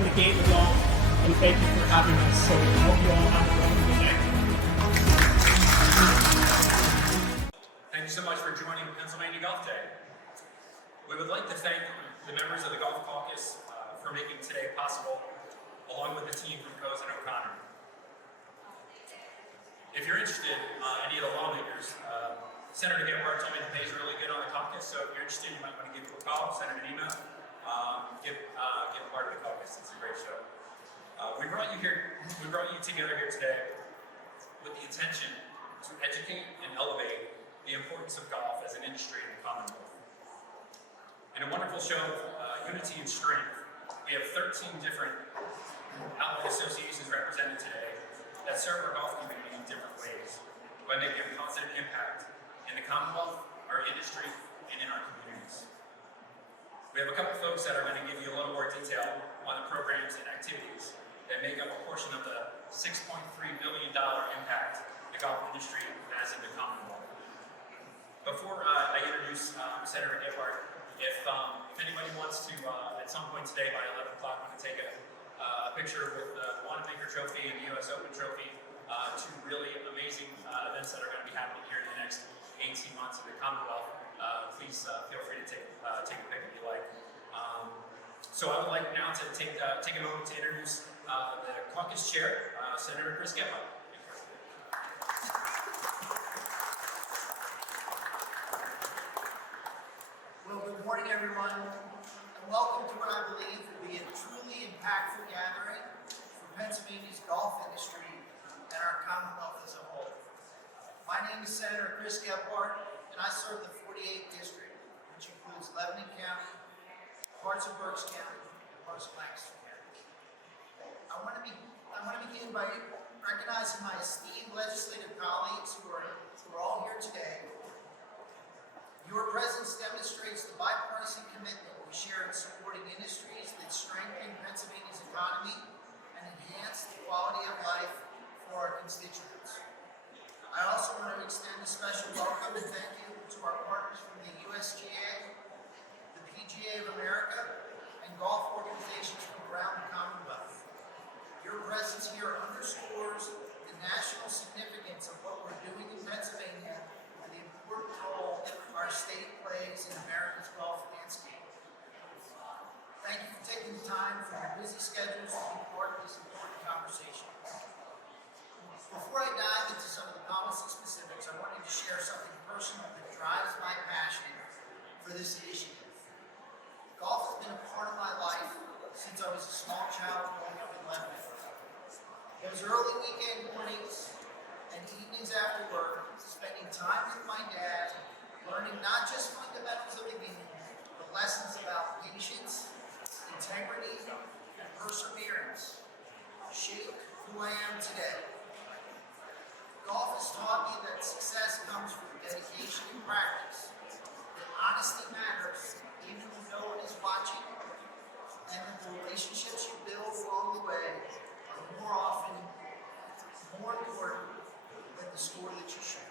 open the gate with y'all, and thank you for having us. So I hope you all have a wonderful day. Thank you so much for joining Pennsylvania Golf Day. We would like to thank the members of the Golf Caucus for making today possible, along with the team from Coase and O'Connor. If you're interested, any of the lawmakers, Senator Gephardt told me the pay's really good on the caucus, so if you're interested, you might want to give him a call, send him an email, get part of the caucus. It's a great show. We brought you together here today with the intention to educate and elevate the importance of golf as an industry in the Commonwealth. In a wonderful show of unity and strength, we have 13 different outlet associations represented today that serve our golf community in different ways by making a positive impact in the Commonwealth, our industry, and in our communities. We have a couple folks that are going to give you a little more detail on the programs and activities that make up a portion of the $6.3 billion impact the golf industry has in the Commonwealth. Before I introduce Senator Gephardt, if anybody wants to, at some point today by 11 o'clock, want to take a picture with the Wanamaker Trophy and the U.S. Open Trophy, two really amazing events that are going to be happening here in the next 18 months in the Commonwealth, please feel free to take a pic if you like. So I would like now to take a moment to introduce the caucus chair, Senator Chris Gephardt. Well, good morning, everyone, and welcome to what I believe will be a truly impactful gathering for Pennsylvania's golf industry and our Commonwealth as a whole. My name is Senator Chris Gephardt, and I serve the 48th District, which includes Lebanon County, parts of Berks County, and parts of Lancaster County. I want to begin by recognizing my esteemed legislative colleagues who are all here today. Your presence demonstrates the bipartisan commitment we share in supporting industries that strengthen Pennsylvania's economy and enhance the quality of life for our constituents. I also want to extend a special welcome and thank you to our partners from the USGA, the PGA of America, and golf organizations from around the Commonwealth. Your presence here underscores the national significance of what we're doing in Pennsylvania and the important role our state plays in America's golf landscape. Thank you for taking the time from your busy schedules to be part of this important conversation. Before I dive into some of the policy specifics, I wanted to share something personal that drives my passion for this initiative. Golf has been a part of my life since I was a small child growing up in Lebanon. Those early weekend mornings and evenings after work, spending time with my dad, learning not just fundamentals of the game, but lessons about patience, integrity, and perseverance, shape who I am today. Golf has taught me that success comes from dedication and practice, that honesty matters even when no one is watching, and that the relationships you build along the way are more often more important than the score that you shoot.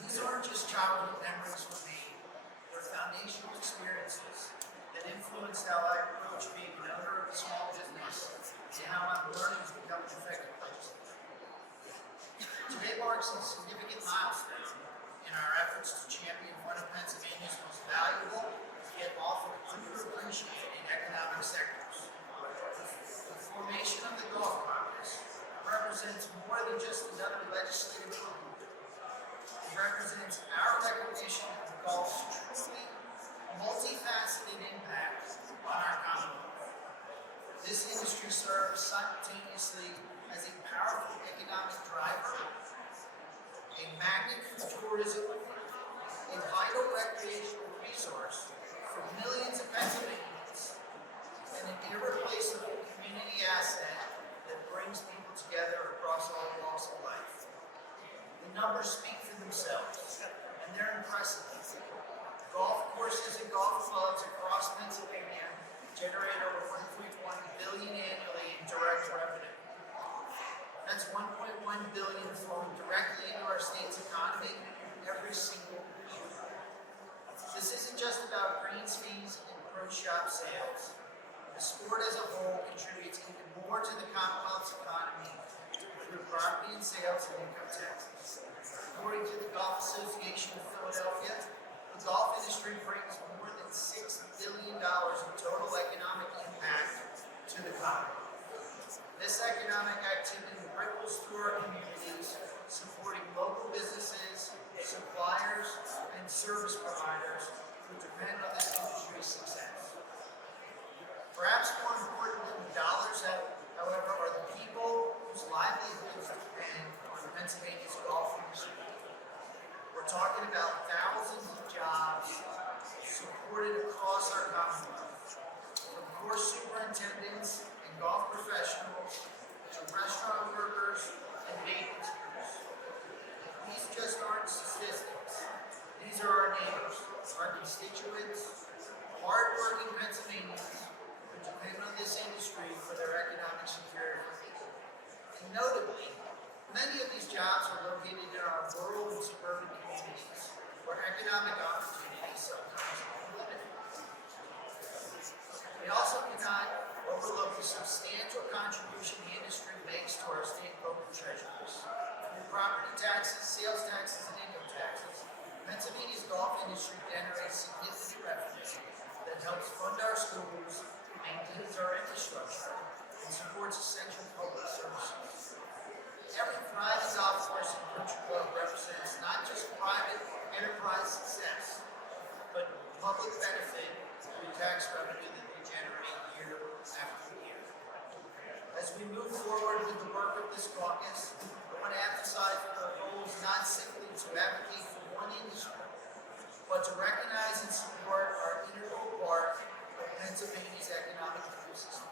These aren't just childhood memories for me, they're foundational experiences that influenced how I approach being an owner of a small business and how I'm learning to become an effective legislator. Today marks a significant milestone in our efforts to champion one of Pennsylvania's most valuable yet often underappreciated economic sectors. The formation of the Golf Caucus represents more than just another legislative movement. It represents our recognition of golf's truly multifaceted impact on our Commonwealth. This industry serves simultaneously as a powerful economic driver, a magnet for tourism, a vital recreational resource for millions of Pennsylvanians, and an irreplaceable community asset that brings people together across all walks of life. The numbers speak for themselves, and they're impressive. Golf courses and golf clubs across Pennsylvania generate over $1.1 billion annually in direct revenue. That's $1.1 billion flowing directly into our state's economy every single year. This isn't just about greens fees and pro shop sales. The sport economy. This economic activity ripples through our communities, supporting local businesses, suppliers, and service providers who depend on this industry's success. Perhaps more important than the dollars, however, are the people whose livelihoods depend on Pennsylvania's golf industry. We're talking about thousands of jobs supported across our Commonwealth, from course superintendents and golf professionals to restaurant workers and maintenance crews. These just aren't statistics. These are our neighbors, our constituents, hard-working Pennsylvanians who depend on this industry for their economic security. And notably, many of these jobs are located in our rural and suburban communities, where economic opportunities sometimes are limited. We also cannot overlook the substantial contribution the industry makes to our state and local treasuries. Through property taxes, sales taxes, and income taxes, Pennsylvania's golf industry generates significant revenue that helps fund our schools, maintains our infrastructure, and supports essential public services. Every thriving golf course and country club represents not just private enterprise success, but public benefit through tax revenue that they generate year after year. As we move forward with the work of this caucus, I want to emphasize that our goal is not simply to advocate for one industry, but to recognize and support our integral part of Pennsylvania's economic ecosystem.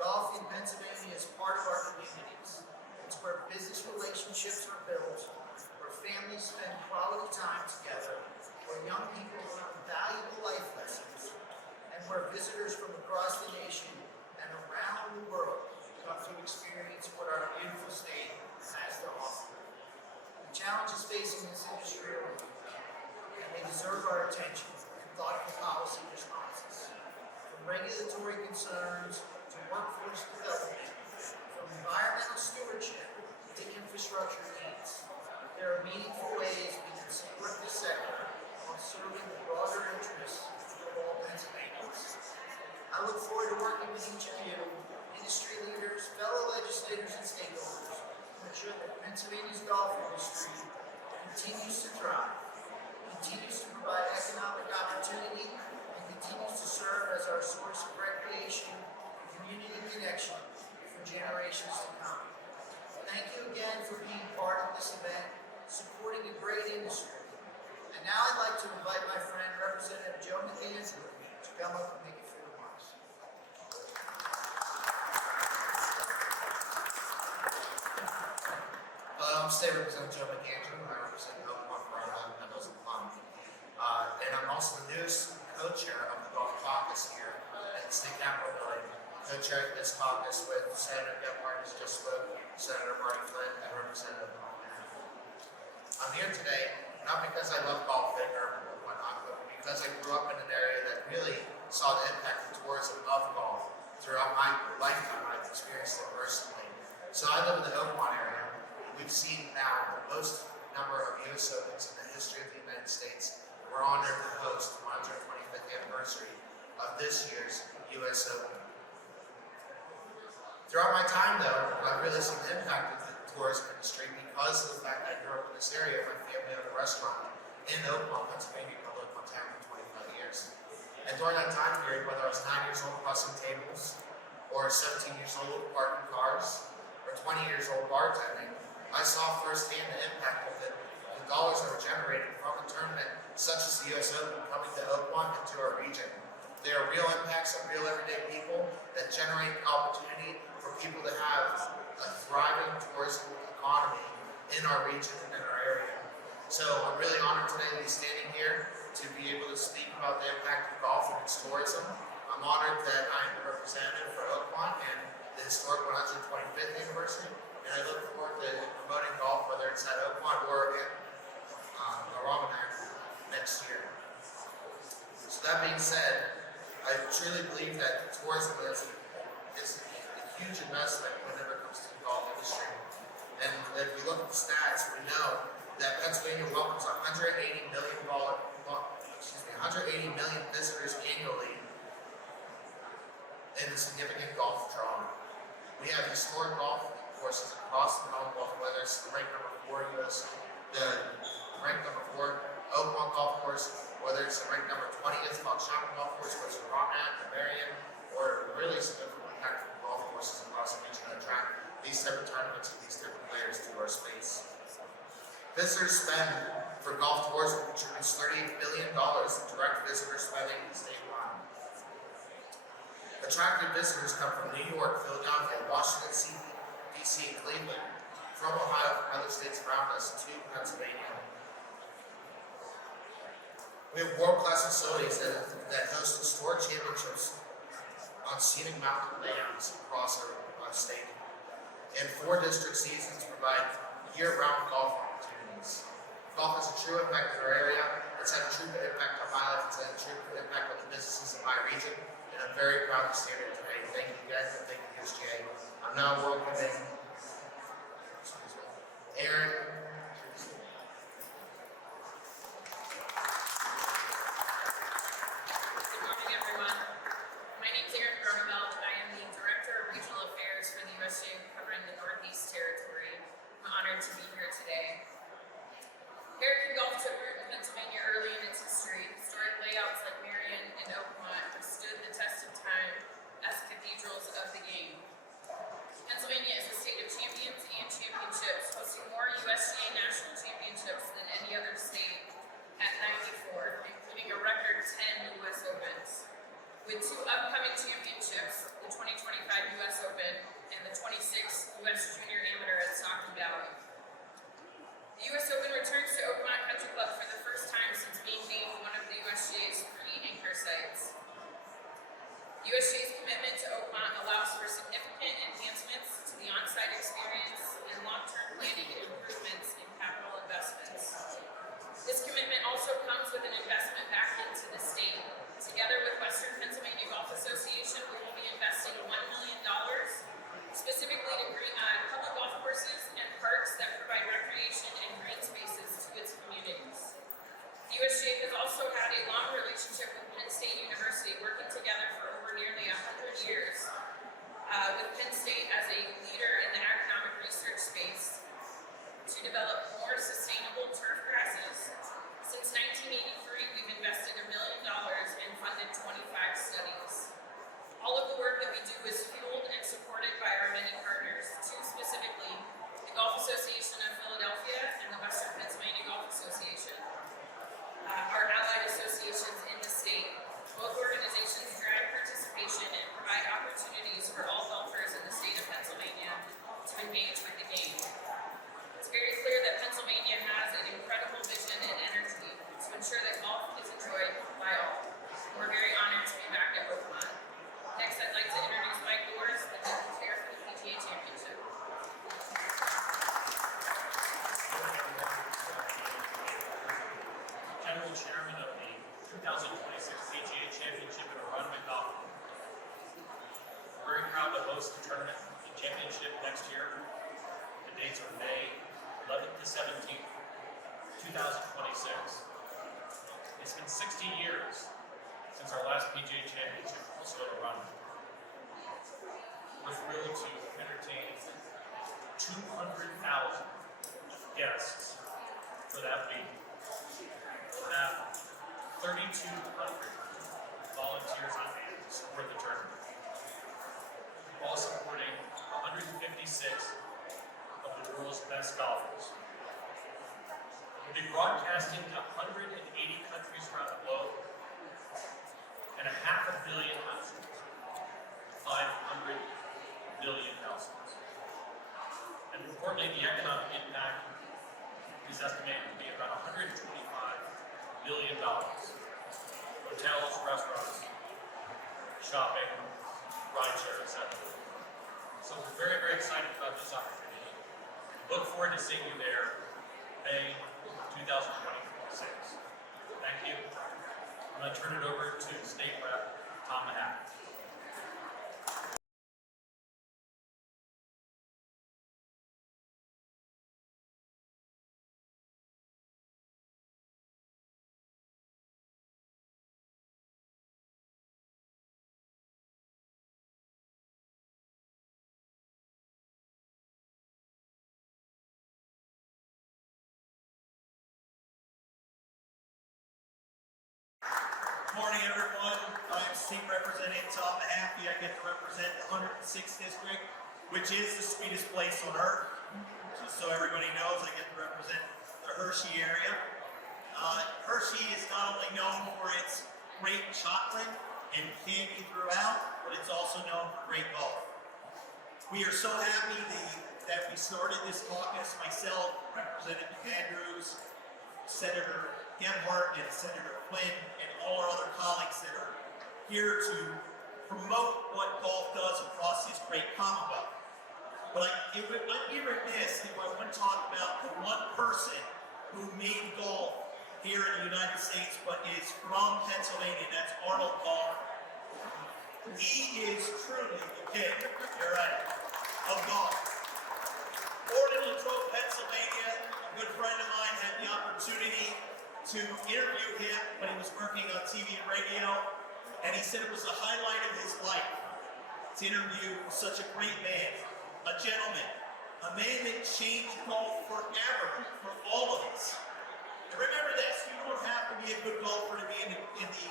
Golf in Pennsylvania is part of our communities. It's where business relationships are built, where families spend quality time together, where young people learn valuable life lessons, and where visitors from across the nation and around the world come to experience what our beautiful state has to offer. The challenges facing this industry are real, and they deserve our attention and thoughtful policy responses. From regulatory concerns to workforce development, from environmental stewardship to infrastructure needs, there are meaningful ways we can support this sector while serving the broader interests of all Pennsylvanians. I look forward to working with each of you, industry leaders, fellow legislators, and stakeholders to ensure that Pennsylvania's golf industry continues to thrive, continues to provide economic opportunity, and continues to serve as our source of recreation and community connection for generations to come. Thank you again for being part of this event, supporting a great industry. And now I'd like to invite my friend, Representative Joe McAndrew, to come up and make a few remarks. Hello, I'm State Representative Joe McAndrew. I represent Oakmont, Rhode Island, Meadows, and Plum. And I'm also the newest co-chair of the Golf Caucus here at the State Capitol Building. Co-chairing this caucus with Senator Gephardt, who's just spoke, Senator Marty Flynn, and Representative Alman. I'm here today not because I love golfing or whatnot, but because I grew up in an area that really saw the impact of tourism of golf. Throughout my lifetime, I've experienced it personally. So I live in the Oakmont area. We've seen now the most number of U.S. Opens in the history of the United States. We're honored to host the 125th anniversary of this year's U.S. Open. Throughout my time, though, I've really seen the impact of the tourism industry because of the fact that I grew up in this area. My family owned a restaurant in Oakmont, Pennsylvania, called Oakmont Town for 25 years. And during that time period, whether I was 9 years old bussing tables, or 17 years old parking cars, or 20 years old bartending, I saw firsthand the impact of the dollars that were generated from a tournament such as the U.S. Open coming to Oakmont and to our region. They are real impacts on real everyday people that generate opportunity for people to have a thriving tourism economy in our region and in our area. So I'm really honored today to be standing here to be able to speak about the impact of golf and its tourism. I'm honored that I'm the representative for Oakmont and the historic 125th anniversary, and I look forward to promoting golf, whether it's at Oakmont or in Aramanak next year. So that being said, I truly believe that tourism is a huge investment whenever it comes to the golf industry. And if we look at the stats, we know that Pennsylvania welcomes 180 million visitors annually and a significant golf draw. We have historic golf courses across the Commonwealth, whether it's the ranked number 4 Oakmont Golf Course, whether it's the ranked number 20th Shopping Golf Course, whether it's Rockland, Marion, or really significant impactful golf courses across the region that attract these type of tournaments and these different players to our space. Visitors spend for golf tourism contributes $38 billion in direct visitor spending statewide. Attractive visitors come from New York, Philadelphia, Washington, D.C., and Cleveland, from Ohio, from other states around us, to Pennsylvania. We have world-class facilities that host historic championships on scenic mountain layouts across our state. And 4 district seasons provide year-round golf opportunities. Golf has a true impact in our area. It's had a true impact on my life. It's had a true impact on the businesses in my region. And I'm very proud to stand here today. Thank you guys, and thank you, GCSAA. I'm now welcoming Aaron. To be here today. American golf took root in Pennsylvania early in its history. Historic layouts like Marion and Oakmont have stood the test of time as cathedrals of the game. Pennsylvania is a state of champions and championships, hosting more USGA national championships than any other state at 94, including a record 10 U.S. Opens. With 2 upcoming championships, the 2025 U.S. Open and the 26th U.S. Junior Amateur at Stockton Valley. The U.S. Open returns to Oakmont Country Club for the first time since being named one of the USGA's 3 anchor sites. USGA's commitment to Oakmont allows for significant enhancements to the on-site experience and long-term planning improvements in capital investments. This commitment also comes with an investment back into the state. Together with Western Pennsylvania Golf Association, we will be investing $1 million specifically to public golf courses and parks that provide recreation and green spaces to its communities. The USGA has also had a long relationship with Penn State University, working together for over nearly 100 years, with Penn State as a leader in the economic research space to develop more sustainable turf grasses. Since 1983, we've invested $1 million and funded 25 studies. All of the work that we do is fueled and supported by our many partners, 2 specifically, the Golf Association of Philadelphia and the Western Pennsylvania Golf Association, our allied associations in the state. Both organizations drive participation and provide opportunities for all golfers in the state of Pennsylvania to engage with the game. It's very clear that Pennsylvania has an incredible vision and energy to ensure that golf is enjoyed by all. We're very honored to be back at Oakmont. Next, I'd like to introduce Mike Doors, the Deputy Chair for the PGA Championship. General Chairman of the 2026 PGA Championship at Harrisburg Golf. We're very proud to host the tournament and championship next year. The dates are May 11th to 17th, 2026. It's been 60 years since our last PGA Championship was at Harrisburg. We're thrilled to entertain 200,000 guests for that week. We'll have 3,200 volunteers on hand to support the tournament, all supporting 156 of the world's best golfers. We'll be broadcasting to 180 countries around the globe and 500 million households, 500 million households. And importantly, the economic impact is estimated to be about $125 billion. Hotels, restaurants, shopping, rideshare, etc. So we're very, very excited about this opportunity. Look forward to seeing you there, May 2026. Thank you. I'm going to turn it over to State Rep Tom Manhattan. Morning, everyone. I'm State Representative Tom Mahaffey. I get to represent the 106th District, which is the sweetest place on earth. Just so everybody knows, I get to represent the Hershey area. Hershey is not only known for its great chocolate and candy throughout, but it's also known for great golf. We are so happy that we started this caucus, myself, Representative Andrews, Senator Gebhardt, and Senator Flynn, and all our other colleagues that are here to promote what golf does across this great Commonwealth. But I'd be remiss if I wouldn't talk about the one person who made golf here in the United States, but is from Pennsylvania, and that's Arnold Palmer. He is truly the king, you're right, of golf. Born in Latrobe, Pennsylvania, a good friend of mine had the opportunity to interview him when he was working on TV and radio, and he said it was the highlight of his life to interview such a great man, a gentleman, a man that changed golf forever for all of us. And remember this, you don't have to be a good golfer to be in the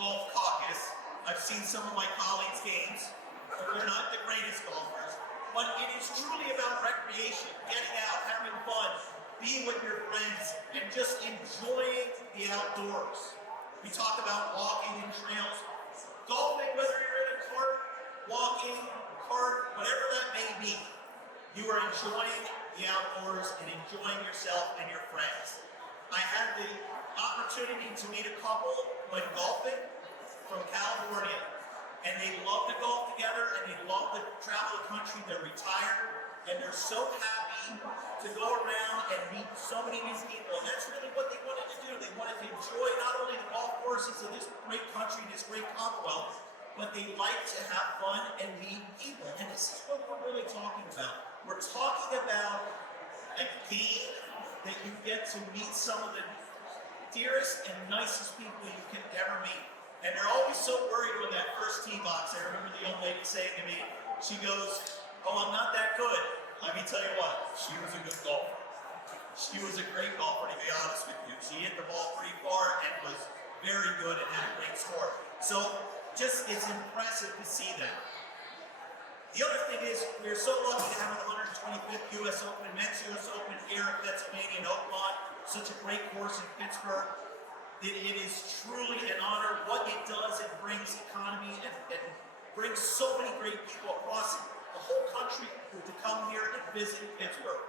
golf caucus. I've seen some of my colleagues' games, but they're not the greatest golfers. But it is truly about recreation, getting out, having fun, being with your friends, and just enjoying the outdoors. We talk about walking in trails, golfing, whether you're in a cart, walking, cart, whatever that may be. You are enjoying the outdoors and enjoying yourself and your friends. I had the opportunity to meet a couple when golfing from California, and they love to golf together and they love to travel the country. They're retired and they're so happy to go around and meet so many new people. And that's really what they wanted to do. They wanted to enjoy not only the golf courses of this great country, this great Commonwealth, but they like to have fun and meet people. And this is what we're really talking about. We're talking about a game that you get to meet some of the dearest and nicest people you can ever meet. And they're always so worried on that first tee box. I remember the young lady saying to me, she goes, "Oh, I'm not that good." Let me tell you what, she was a good golfer. She was a great golfer, to be honest with you. She hit the ball pretty far and was very good and had a great score. So just, it's impressive to see that. The other thing is, we're so lucky to have the 125th U.S. Open, Men's U.S. Open here in Pennsylvania and Oakmont, such a great course in Pittsburgh. It is truly an honor. What it does, it brings economy and brings so many great people across the whole country to come here and visit Pittsburgh.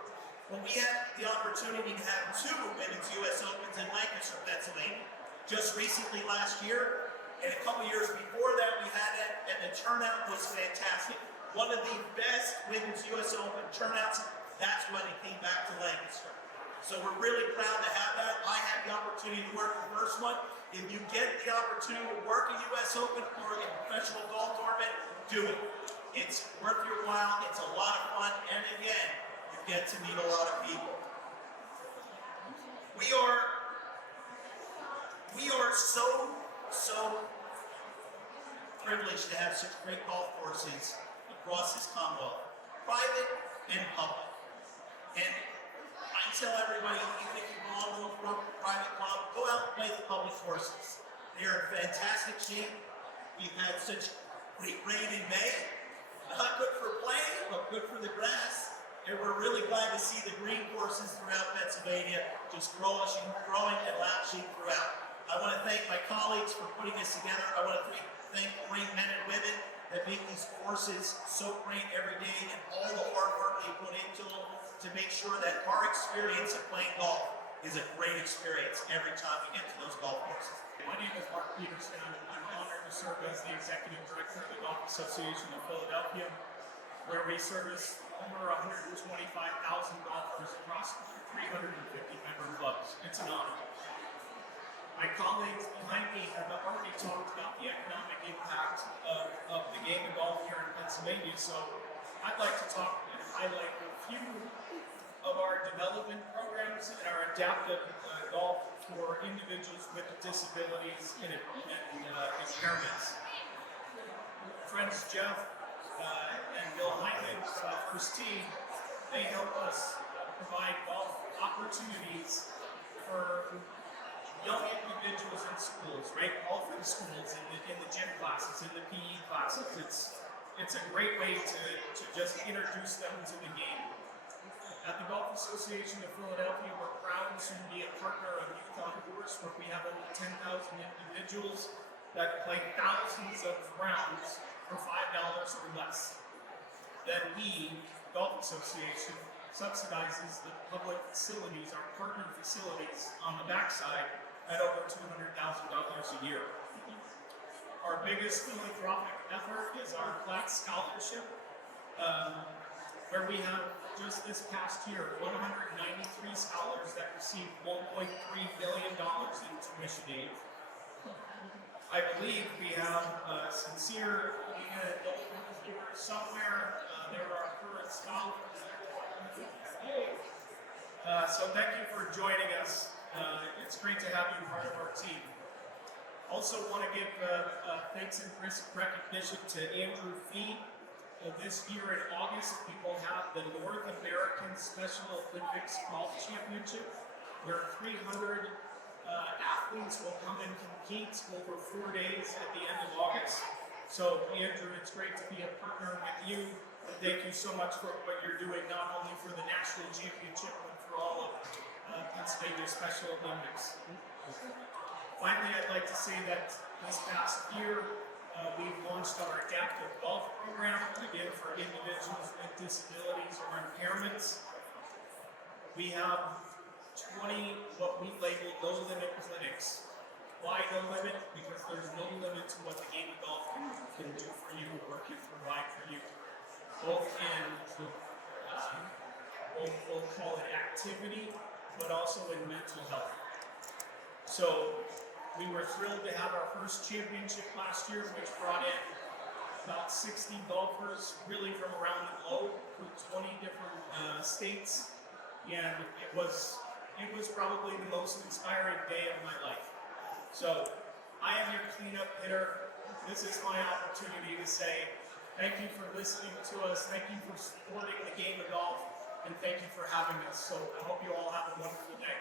When we had the opportunity to have two Women's U.S. Opens in Lancaster, Pennsylvania, just recently last year, and a couple years before that we had it, and the turnout was fantastic. One of the best Women's U.S. Open turnouts, that's when it came back to Lancaster. So we're really proud to have that. I had the opportunity to work the first one. If you get the opportunity to work a U.S. Open or a professional golf tournament, do it. It's worth your while. It's a lot of fun. And again, you get to meet a lot of people. We are so privileged to have such great golf courses across this Commonwealth, private and public. And I tell everybody, even if you belong to a private club, go out and play the public courses. They are in fantastic shape. We've had such great rain in May. Not good for playing, but good for the grass. And we're really glad to see the green courses throughout Pennsylvania just growing and lavishing throughout. I want to thank my colleagues for putting this together. I want to thank great men and women that make these courses so great every day and all the hard work they put into them to make sure that our experience of playing golf is a great experience every time we get to those golf courses. My name is Mark Peterson. I'm honored to serve as the Executive Director of the Golf Association of Philadelphia, where we service over 125,000 golfers across 350 member clubs. It's an honor. My colleagues behind me have already talked about the economic impact of the game of golf here in Pennsylvania, so I'd like to talk and highlight a few of our development programs and our adaptive golf for individuals with disabilities and impairments. Friends Jeff and Bill Hyman of Christine, they help us provide golf opportunities for young individuals in schools, right? All through the schools, in the gym classes, in the PE classes. It's a great way to just introduce them to the game. At the Golf Association of Philadelphia, we're proud to be a partner of Youth on Course, where we have over 10,000 individuals that play thousands of rounds for $5 or less. Then we, Golf Association, subsidizes the public facilities, our partner facilities on the backside at over $200,000 a year. Our biggest philanthropic effort is our Platt Scholarship, where we have just this past year 193 scholars that received $1.3 billion in tuition aid. I believe we have Sincere somewhere. There are current scholars. So thank you for joining us. It's great to have you part of our team. Also want to give thanks and recognition to Andrew Fee. This year in August, we will have the North American Special Olympics Golf Championship, where 300 athletes will come and compete over 4 days at the end of August. So, Andrew, it's great to be a partner with you. And thank you so much for what you're doing, not only for the national championship, but for all of Pennsylvania Special Olympics. Finally, I'd like to say that this past year, we've launched our adaptive golf program, again for individuals with disabilities or impairments. We have 20 what we label no limit clinics. Why no limit? Because there's no limit to what the game of golf can do for you or can provide for you. Both in, we'll call it activity, but also in mental health. So, we were thrilled to have our first championship last year, which brought in about 60 golfers, really from around the globe, from 20 different states, and it was probably the most inspiring day of my life. So, I am your cleanup hitter. This is my opportunity to say thank you for listening to us, thank you for supporting the game of golf, and thank you for having us. So, I hope you all have a wonderful day.